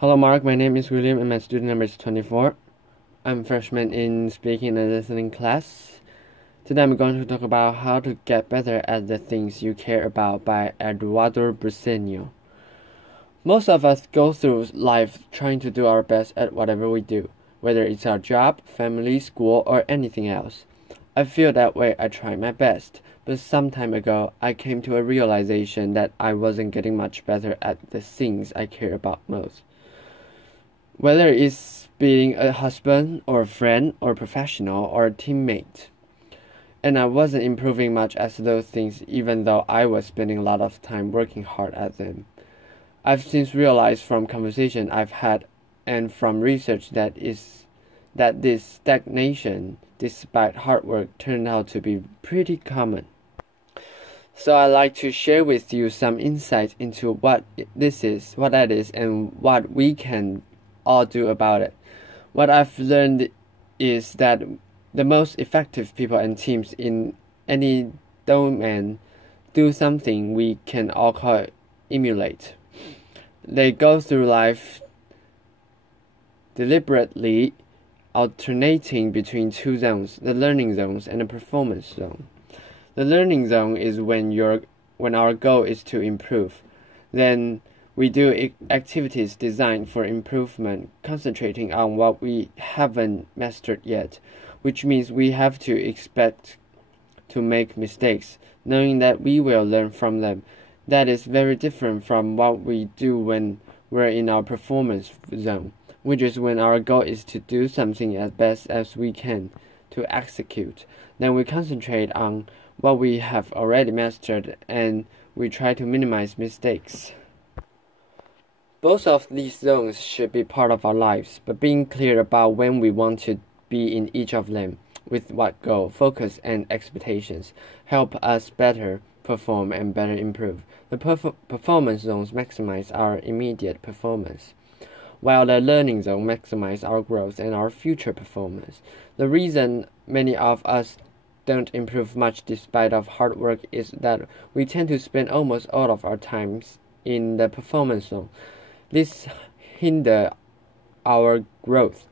Hello Mark, my name is William and my student number is 24. I'm a freshman in speaking and listening class. Today I'm going to talk about how to get better at the things you care about by Eduardo Briceño. Most of us go through life trying to do our best at whatever we do, whether it's our job, family, school, or anything else. I feel that way. I try my best, but some time ago I came to a realization that I wasn't getting much better at the things I care about most. Whether it's being a husband or a friend or a professional or a teammate. And I wasn't improving much at those things even though I was spending a lot of time working hard at them. I've since realized from conversation I've had and from research that this stagnation, despite hard work, turned out to be pretty common. So I'd like to share with you some insight into what that is, and what we can all do about it. What I've learned is that the most effective people and teams in any domain do something we can all call emulate. They go through life deliberately alternating between two zones, the learning zones and the performance zone. The learning zone is when our goal is to improve. Then we do activities designed for improvement, concentrating on what we haven't mastered yet, which means we have to expect to make mistakes, knowing that we will learn from them. That is very different from what we do when we're in our performance zone, which is when our goal is to do something as best as we can to execute. Then we concentrate on what we have already mastered and we try to minimize mistakes. Both of these zones should be part of our lives, but being clear about when we want to be in each of them, with what goal, focus, and expectations, help us better perform and better improve. The performance zones maximize our immediate performance, while the learning zone maximizes our growth and our future performance. The reason many of us don't improve much despite of hard work is that we tend to spend almost all of our times in the performance zone. This hinders our growth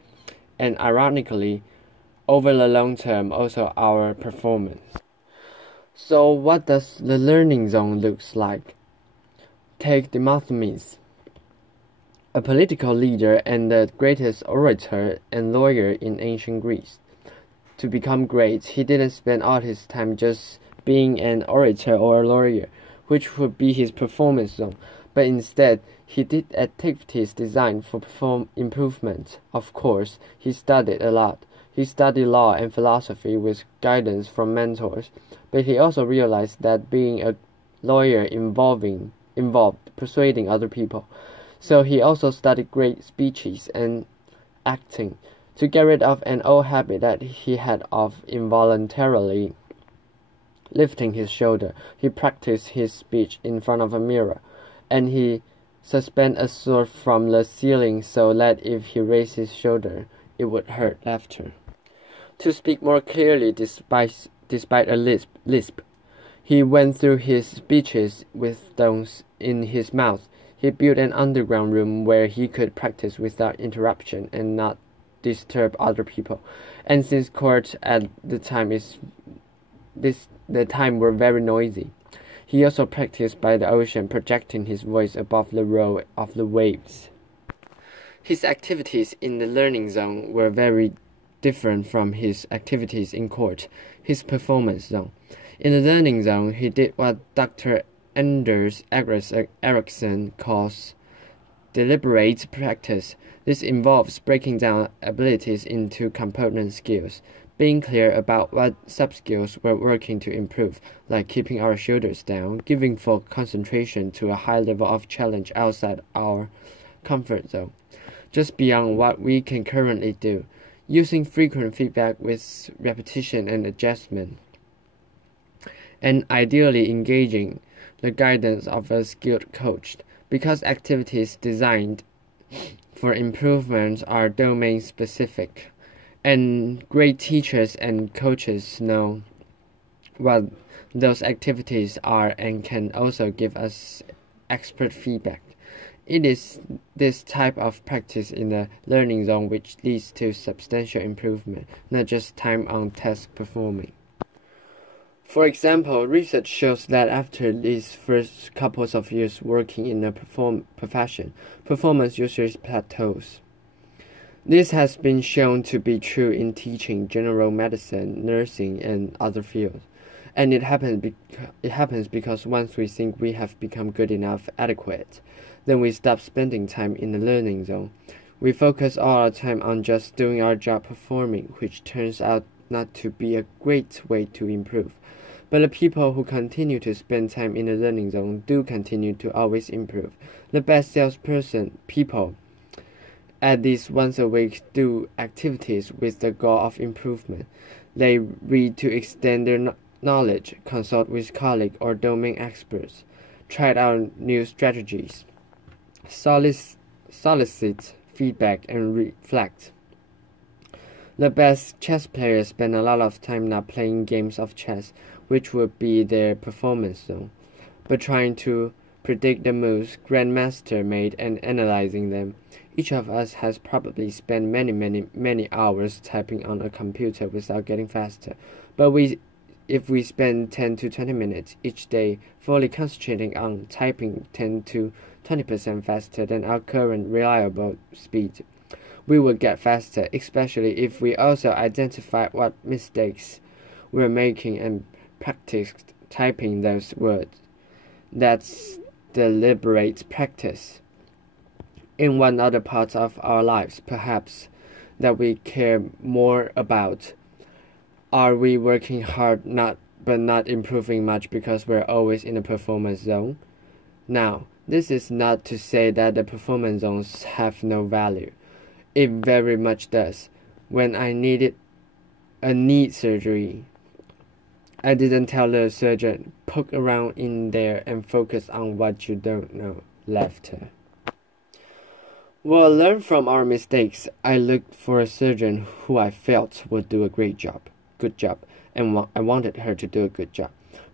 and, ironically, over the long term, also our performance. So what does the learning zone looks like? Take Demosthenes, a political leader and the greatest orator and lawyer in ancient Greece. To become great, he didn't spend all his time just being an orator or a lawyer, which would be his performance zone, but instead he did activities designed for improvement. Of course, he studied a lot. He studied law and philosophy with guidance from mentors, but he also realized that being a lawyer involved persuading other people. So he also studied great speeches and acting to get rid of an old habit that he had of involuntarily lifting his shoulder. He practiced his speech in front of a mirror, and he suspended a sword from the ceiling so that if he raised his shoulder, it would hurt laughter. To speak more clearly despite a lisp, he went through his speeches with stones in his mouth. He built an underground room where he could practice without interruption and not disturb other people. And since court at the time were very noisy, he also practiced by the ocean, projecting his voice above the roar of the waves. His activities in the learning zone were very different from his activities in court, his performance zone. In the learning zone, he did what Dr. Anders Ericsson calls deliberate practice. This involves breaking down abilities into component skills, being clear about what sub-skills we're working to improve, like keeping our shoulders down, giving full concentration to a high level of challenge outside our comfort zone, just beyond what we can currently do, using frequent feedback with repetition and adjustment, and ideally engaging the guidance of a skilled coach, because activities designed for improvement are domain-specific, and great teachers and coaches know what those activities are and can also give us expert feedback. It is this type of practice in the learning zone which leads to substantial improvement, not just time on task performing. For example, research shows that after these first couple of years working in a profession, performance usually plateaus. This has been shown to be true in teaching, general medicine, nursing, and other fields. And it happens because once we think we have become good enough, adequate, then we stop spending time in the learning zone. We focus all our time on just doing our job performing, which turns out not to be a great way to improve. But the people who continue to spend time in the learning zone do continue to always improve. The best salesperson people at least once a week do activities with the goal of improvement. They read to extend their knowledge, consult with colleagues or domain experts, try out new strategies, solicit feedback, and reflect. The best chess players spend a lot of time not playing games of chess, which would be their performance zone, but trying to predict the moves Grandmaster made and analyzing them. Each of us has probably spent many hours typing on a computer without getting faster, but if we spend 10 to 20 minutes each day fully concentrating on typing 10 to 20% faster than our current reliable speed, we will get faster, especially if we also identify what mistakes we're making and practiced typing those words. That's deliberate practice. In one other part of our lives, perhaps, that we care more about, are we working hard but not improving much because we're always in a performance zone? Now, this is not to say that the performance zones have no value. It very much does. When I needed a knee surgery, I didn't tell the surgeon, poke around in there and focus on what you don't know, laughter. Well, learn from our mistakes. I looked for a surgeon who I felt would do a good job, and I wanted her to do a good job.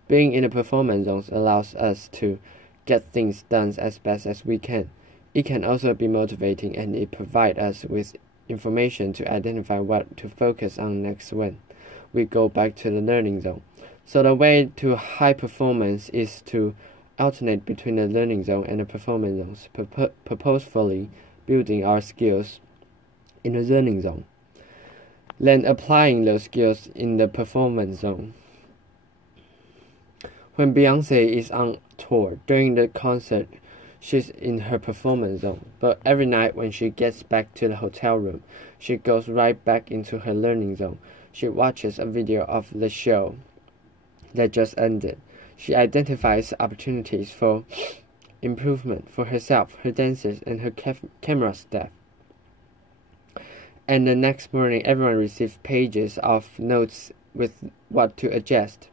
Being in a performance zone allows us to get things done as best as we can. It can also be motivating, and it provides us with information to identify what to focus on next when we go back to the learning zone. So the way to high performance is to alternate between the learning zone and the performance zones, purposefully building our skills in the learning zone, then applying those skills in the performance zone. When Beyoncé is on tour, during the concert, she's in her performance zone, but every night when she gets back to the hotel room, she goes right back into her learning zone. She watches a video of the show that just ended. She identifies opportunities for improvement for herself, her dancers, and her camera staff. And the next morning, everyone receives pages of notes with what to adjust,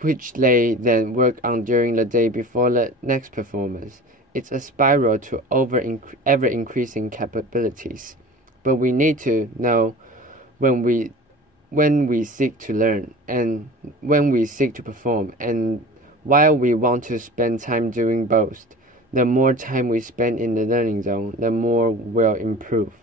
which they then work on during the day before the next performance. It's a spiral to ever-increasing capabilities, but we need to know when we seek to learn and when we seek to perform, and while we want to spend time doing both, the more time we spend in the learning zone, the more we'll improve.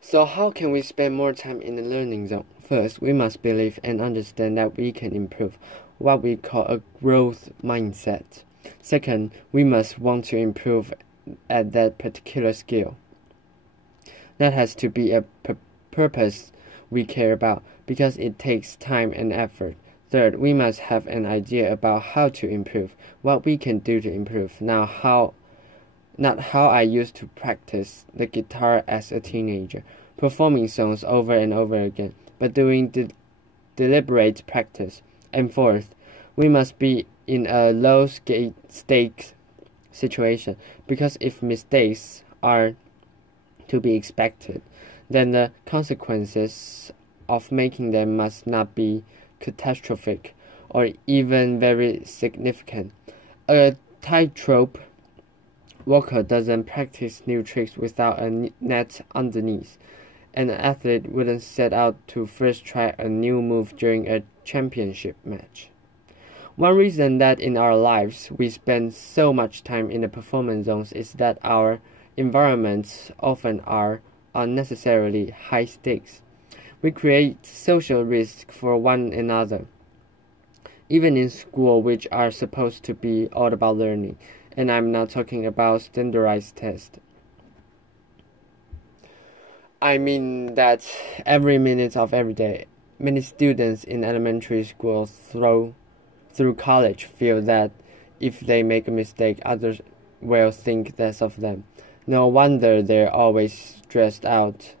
So how can we spend more time in the learning zone? First, we must believe and understand that we can improve, what we call a growth mindset. Second, we must want to improve at that particular skill. That has to be a purpose we care about, because it takes time and effort. Third, we must have an idea about how to improve, what we can do to improve. Not how I used to practice the guitar as a teenager, performing songs over and over again, but doing deliberate practice. And fourth, we must be in a low stakes situation, because if mistakes are to be expected, then the consequences of making them must not be catastrophic or even very significant. A tightrope walker doesn't practice new tricks without a net underneath. An athlete wouldn't set out to first try a new move during a championship match. One reason that in our lives we spend so much time in the performance zones is that our environments often are unnecessarily high stakes. We create social risk for one another, even in school, which are supposed to be all about learning, and I'm not talking about standardized tests. I mean that every minute of every day, many students in elementary school through college feel that if they make a mistake, others will think less of them. No wonder they're always stressed out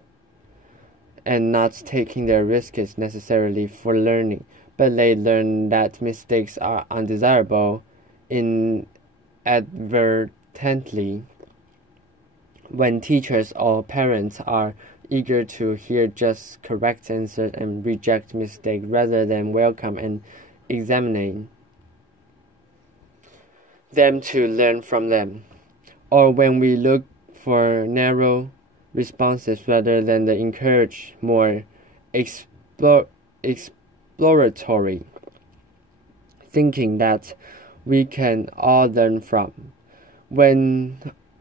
and not taking their risks necessarily for learning, but they learn that mistakes are undesirable inadvertently when teachers or parents are eager to hear just correct answers and reject mistakes rather than welcome and examine them to learn from them, or when we look for narrow responses rather than the encourage more exploratory thinking that we can all learn from. When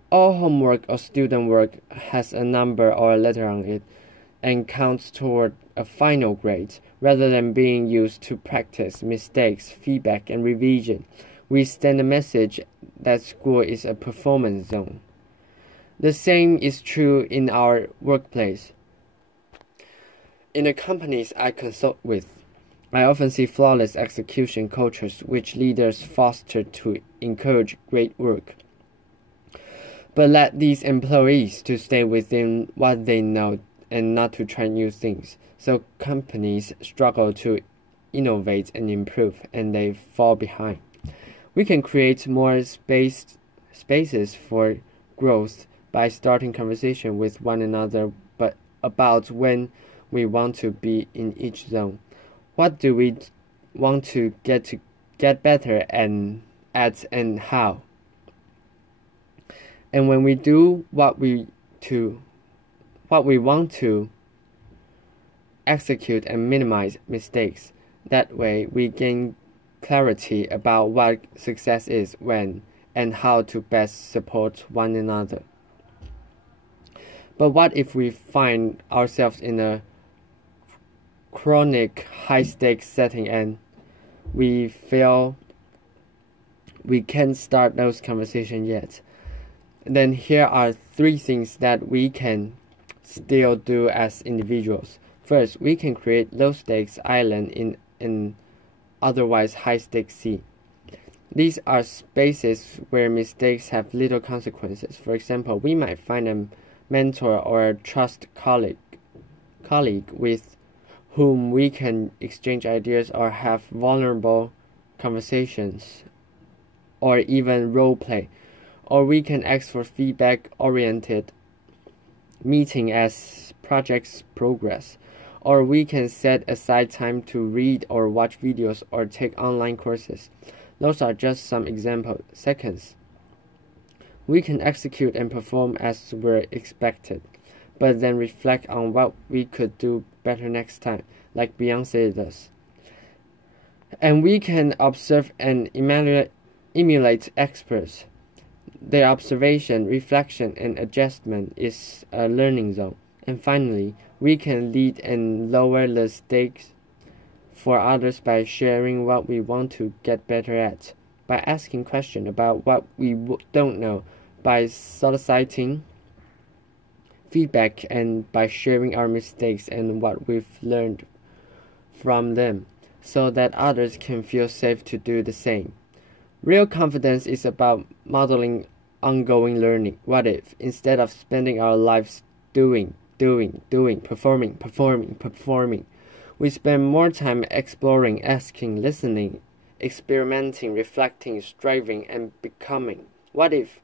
all homework or student work has a number or a letter on it and counts toward a final grade, rather than being used to practice, mistakes, feedback, and revision, we send a message that school is a performance zone. The same is true in our workplace. In the companies I consult with, I often see flawless execution cultures which leaders foster to encourage great work, but let these employees to stay within what they know and not to try new things. So companies struggle to innovate and improve, and they fall behind. We can create more spaces for growth by starting conversation with one another, but about when we want to be in each zone. What do we want to get better at and how? And when we do what we want to execute and minimize mistakes, that way we gain clarity about what success is when and how to best support one another. But what if we find ourselves in a chronic high-stakes setting and we feel we can't start those conversations yet? Then here are 3 things that we can still do as individuals. First, we can create low-stakes island in an otherwise high-stakes sea. These are spaces where mistakes have little consequences. For example, we might find a mentor or a trust colleague with whom we can exchange ideas or have vulnerable conversations or even role play. Or we can ask for feedback-oriented meeting as projects progress. Or we can set aside time to read or watch videos or take online courses. Those are just some examples. Seconds, we can execute and perform as we're expected, but then reflect on what we could do better next time, like Beyonce does. And we can observe and emulate experts. Their observation, reflection, and adjustment is a learning zone. And finally, we can lead and lower the stakes for others by sharing what we want to get better at, by asking questions about what we don't know, by soliciting feedback, and by sharing our mistakes and what we've learned from them, so that others can feel safe to do the same. Real confidence is about modeling ongoing learning. What if, instead of spending our lives doing, performing, we spend more time exploring, asking, listening, experimenting, reflecting, striving, and becoming? What if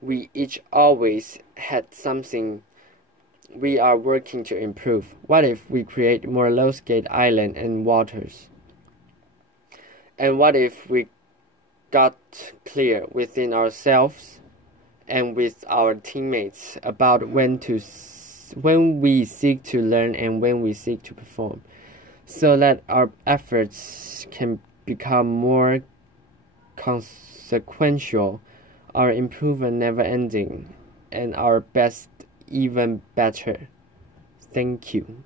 we each always had something we are working to improve? What if we create more low-scale islands and waters? And what if we got clear within ourselves and with our teammates about when we seek to learn and when we seek to perform, so that our efforts can become more consequential, our improvement never ending, and our best even better. Thank you.